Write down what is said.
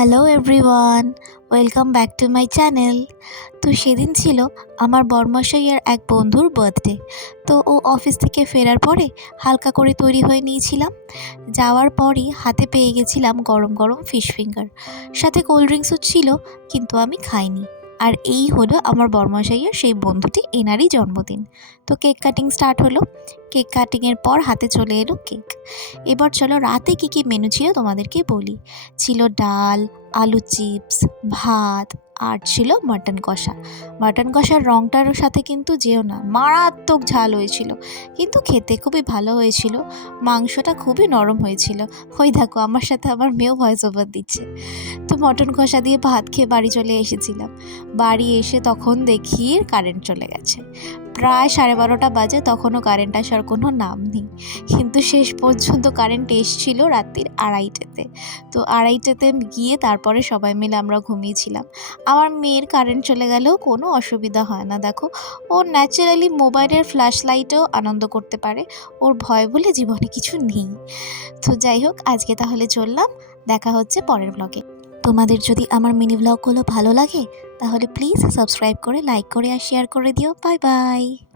Hello everyone welcome back to my channel তো সেদিন ছিল আমার বর্মাশাইয়ার এক বন্ধুর বার্থডে তো ও অফিস থেকে ফেরার পরে হালকা করে তৈরি হয়ে নিয়েছিলাম। যাওয়ার পরই হাতে পেয়ে গেছিলাম গরম গরম ফিশ ফিঙ্গার সাথে কোল্ড ড্রিঙ্কসও ছিল, কিন্তু আমি খাইনি। আর এই হলো আমার বর্মশাইয়ের সেই বন্ধুটি, এনারই জন্মদিন। তো কেক কাটিং স্টার্ট হলো। কেক কাটিংয়ের পর হাতে চলে এলো কেক। এবার চলো রাতে কী কী মেনু ছিল তোমাদেরকে বলি। ছিল ডাল, আলু চিপস, ভাত, আর ছিল মাটন কষা। মাটন কষার রঙটার সাথে কিন্তু যেও না, মারাত্মক ঝাল হয়েছিল। কিন্তু খেতে খুবই ভালো হয়েছিল। মাংসটা খুবই নরম হয়েছিল। ওই দেখো, আমার সাথে আমার মেয়েও ভয়েস ওভার দিচ্ছে। তো মটন কষা দিয়ে ভাত খেয়ে বাড়ি চলে এসেছিলাম। বাড়ি এসে তখন দেখি কারেন্ট চলে গেছে। প্রায় সাড়ে বারোটা বাজে, তখনও কারেন্ট আসার কোনো নাম নেই। কিন্তু শেষ পর্যন্ত কারেন্ট এসছিল রাত্রির আড়াইটেতে। তো আড়াইটেতে গিয়ে তারপরে সবাই মিলে আমরা ঘুমিয়েছিলাম। আমার মেয়ের কারেন্ট চলে গেলেও কোনো অসুবিধা হয় না, দেখো। ও ন্যাচারালি মোবাইলের ফ্ল্যাশ লাইটেও আনন্দ করতে পারে। ওর ভয় বলে জীবনে কিছু নেই। তো যাই হোক, আজকে তাহলে চললাম। দেখা হচ্ছে পরের ব্লগে তোমাদের যদি আমার মিনি ব্লগগুলো ভালো লাগে, তাহলে প্লিজ সাবস্ক্রাইব করে লাইক করে আর শেয়ার করে দিও। Bye bye